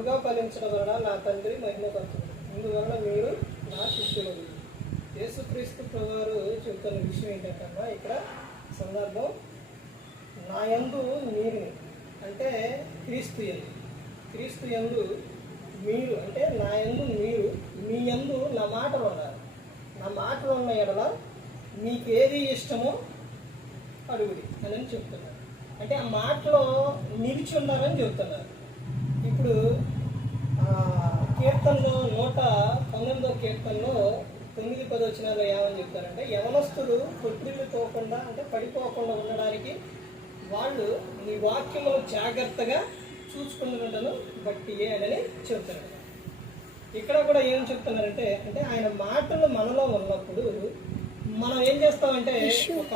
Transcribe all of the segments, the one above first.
బహుగా ఫలించడం వలన నా తండ్రి మహిమపరచును. ఇందువలన మీరు నా శిష్యులు. యేసుక్రీస్తు ప్రభువారు చెబుతున్న విషయం ఏంటంటే ఇక్కడ సందర్భం నా యందు మీరు అంటే క్రీస్తు యందు మీరు అంటే నా యందు మీరు, మీ యందు నా మాటలు ఉన్నారు. నా మాటలు ఉన్న ఎడల మీకేది ఇష్టమో అడుగుడి అని చెప్తున్నారు. అంటే ఆ మాటలో నిలిచి ఉన్నారని చెప్తున్నారు. ఇప్పుడు కీర్తనలో 119వ కీర్తనలో 9-10 వచనాల్లో ఏమని చెప్తారంటే, యవనస్తులు తొట్టిల్లు తోకుండా అంటే పడిపోకుండా ఉండడానికి వాళ్ళు నీ వాక్యములు జాగ్రత్తగా చూసుకుంటున్నటను బట్టి అని చెప్తున్నారు. ఇక్కడ కూడా ఏం చెప్తున్నారంటే అంటే ఆయన మాటలు మనలో ఉన్నప్పుడు మనం ఏం చేస్తామంటే ఒక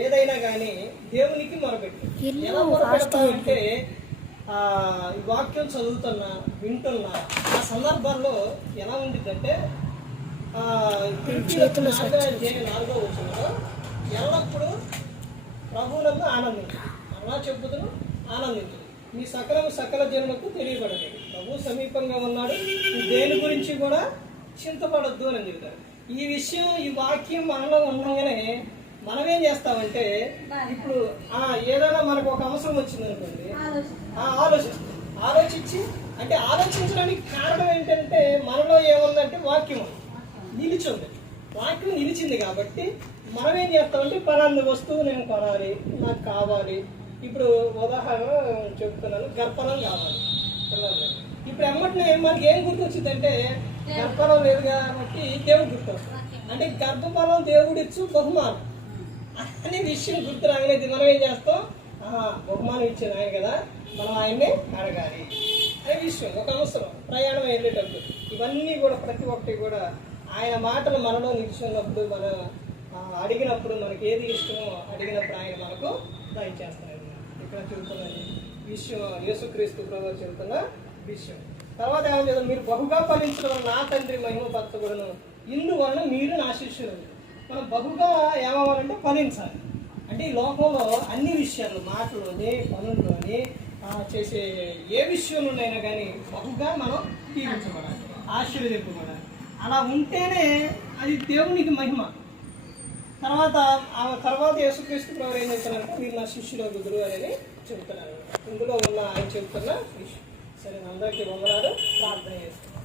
ఏదైనా కానీ దేవునికి మొరపెట్టు. ఎలా మొరపెడతామంటే వాక్యం చదువుతున్నా వింటున్నా ఆ సందర్భాల్లో ఎలా ఉండిద్దంటే 4వ వచనంలో ఎల్లప్పుడూ ప్రభువునందు ఆనందించు. అలా చెప్పుదును ఆనందించు. మీ సకల జనులకు తెలియబడలేదు. ప్రభు సమీపంగా ఉన్నాడు, దేని గురించి కూడా చింతపడద్దు అని చెబుతారు. ఈ విషయం ఈ వాక్యం మనలో ఉండగానే మనం ఏం చేస్తామంటే ఇప్పుడు ఏదైనా మనకు ఒక అవసరం వచ్చింది అనుకోండి, ఆలోచించి అంటే ఆలోచించడానికి కారణం ఏంటంటే మనలో ఏముందంటే వాక్యం నిలిచింది. వాక్యం నిలిచింది కాబట్టి మనం ఏం చేస్తామంటే పలానా వస్తువు నేను కొనాలి, నాకు కావాలి. ఇప్పుడు ఉదాహరణ చెప్తున్నాను, గర్భఫలం కావాలి పిల్లలు. ఇప్పుడు ఎమ్మటినే మనకి ఏం గుర్తొచ్చిందంటే గర్భఫలం లేదు కాబట్టి దేవుడు గుర్తొస్తుంది. అంటే గర్భఫలం దేవుడిచ్చు బహుమానం అనే విషయం గుర్తు రాగలేదు. మనం ఏం చేస్తాం, బహుమానం ఇచ్చేది ఆయన కదా, మనం ఆయన్ని అడగాలి అనే విషయం. ఒక అవసరం ప్రయాణం వెళ్ళేటప్పుడు ఇవన్నీ కూడా ప్రతి ఒక్కటి కూడా ఆయన మాటలు మనలో నిలిచినప్పుడు మనం అడిగినప్పుడు మనకి ఏది ఇష్టమో అడిగినప్పుడు ఆయన మనకు దయచేస్తాడు. ఇక్కడ చెబుతున్న విషయం యేసుక్రీస్తు ప్రభువు చెబుతున్న విషయం. తర్వాత ఏమని చెప్తారు, మీరు బహుగా ఫలించడం నా తండ్రి మహిమపరచబడును. ఇందువలన మీరు నా శిష్యులు. మనం బహుగా ఏమవ్వాలంటే ఫలించాలి. అంటే ఈ లోకంలో అన్ని విషయాలు మాటలోని పనుల్లోని చేసే ఏ విషయంలోనైనా కానీ బహుగా మనం దీవించబడాలి, ఆశీర్వదింపబడాలి. అలా ఉంటేనే అది దేవునికి మహిమ. తర్వాత యేసుక్రీస్తు ప్రభువు ఏం చెప్తున్నారంటే మీరు నా శిష్యుల గురువు అనేది చెబుతున్నారు. ఇందులో ఉన్న ఆయన చెబుతున్న విషయం. సరే, అందరికీ వందనాలు. ప్రార్థన చేస్తున్నాం.